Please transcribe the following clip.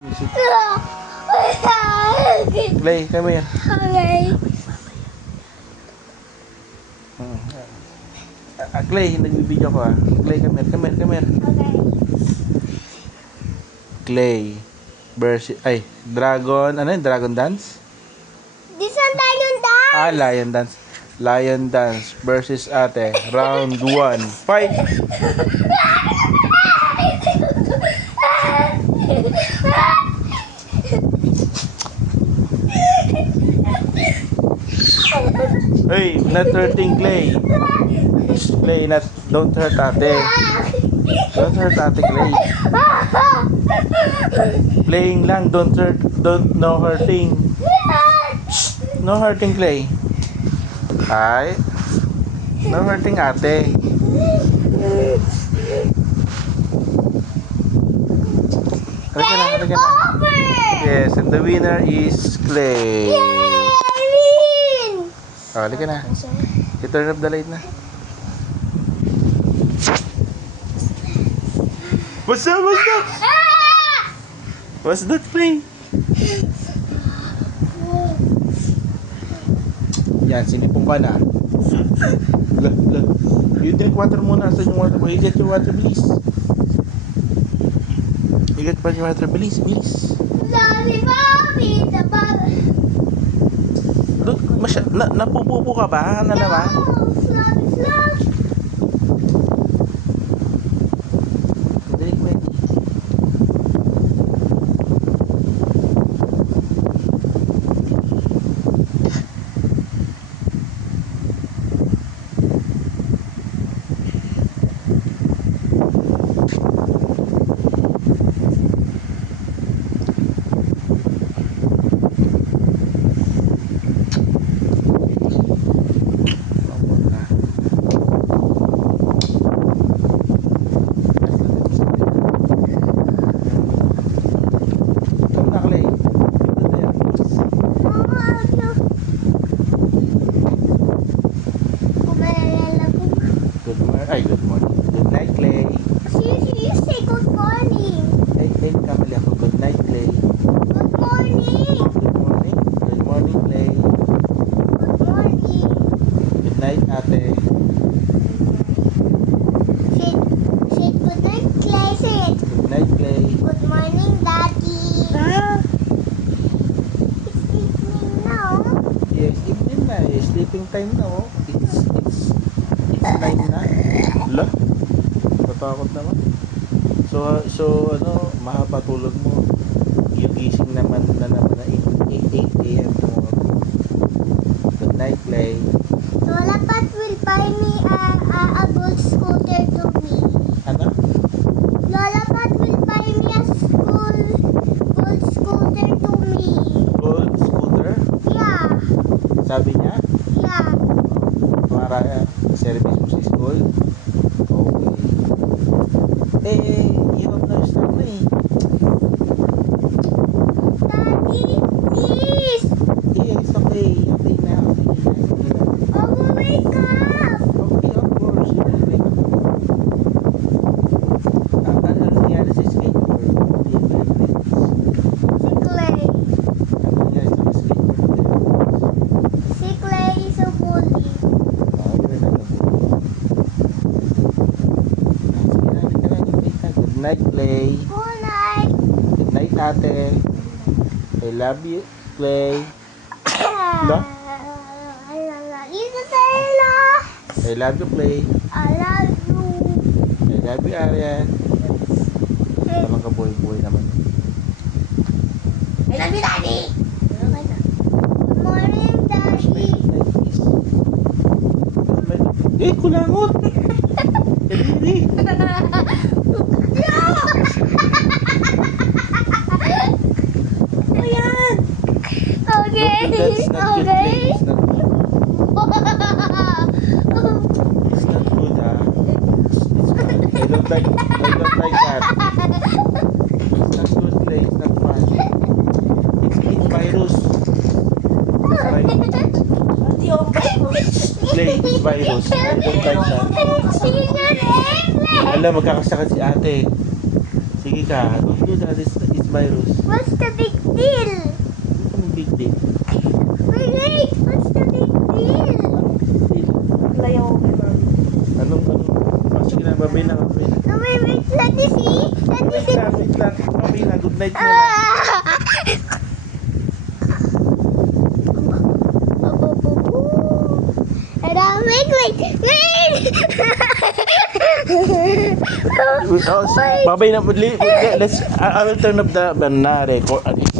Music. Clay, come here. Okay. Clay, nagbibideo ko ah. Clay, come here, come here, come here. Okay. Clay versus, ay, Dragon, ano yun? Dragon Dance? This one lion dance. Ah, Lion Dance. Lion Dance versus ate. Round 1. Fight! Hey, not hurting Clay. Clay, don't hurt ate. Don't hurt ate, Clay. Playing lang, don't hurt, no hurting. No hurting, Clay. Hi. No hurting ate. Halika na, halika na. Over. Yes, and the winner is Clay. Yay! I win. Oh, halika na. I-turn up the light na. What's that? What's that? Ah! What's that, Clay? Yan, sinipong ka na. Look, look. You drink water muna. Saan yung water mo? You get your water, bilis. You get your water, bilis, bilis. Sorry, mommy. The ball. Look, napupupo ka ba? Ano naman? No, slow. Drink, Wendy. Good morning. Good night, Clay. You say good morning. Hey, kamali ako. Good night, Clay. Good morning. Good morning. Good morning, Clay. Good morning. Good night, ate. Say good night, Clay. Say it. Good night, Clay. Good morning, Daddy. It's evening now. Yes, evening na eh. Sleeping time na oh. It's 9 na. Hala? Tatakot naman. So ano, mahaba tulog mo. Yung gising naman na 8 a.m. tomorrow. Good night, Clay. Lola Pat will buy me a gold scooter to me. Ano? Lola Pat will buy me a gold scooter to me. Gold scooter? Yeah. Sabi niya? Yeah. Para service mo sa school? Okay. You have no start na eh. Daddy, please. Yes, okay. Okay na. Oh, wake up. Okay, of course. You will wake up. Ano nangyari sa skateboard? Hindi ba yung friends? Si Clay. Ano nangyari sa skateboard? Si Clay is a bully. Okay na nabuo. Good night, Clay. Good night. Good night, ate. I love you, Clay. No? Isa Taylor. I love you, Clay. I love you. I love you, Arian. Parang kaboy-boy naman. I love you, Daddy. Good morning, Daddy. Eh, kulangot! Kadiri! Ayan. Okay. That's not good, Okay. Clay. It's not good. It's not good, ah. It's bad. I don't like that. It's not good, Clay. It's not fun. It's virus. It's virus. Clay, it's virus. I don't like that. Alam, magkakasakit si ate. Sige ka, don't do that. It's virus? What's the big deal? Anong big deal? Wait, what's the big deal? Big deal? Layaw ko kay Mami. Anong? Oh, sige na, babay na, babay na. No, wait, let me see. Let me Wait see. lang, wait lang. Babay na, good night na. Wait. Oh, babay na. Let's, I will turn off the record.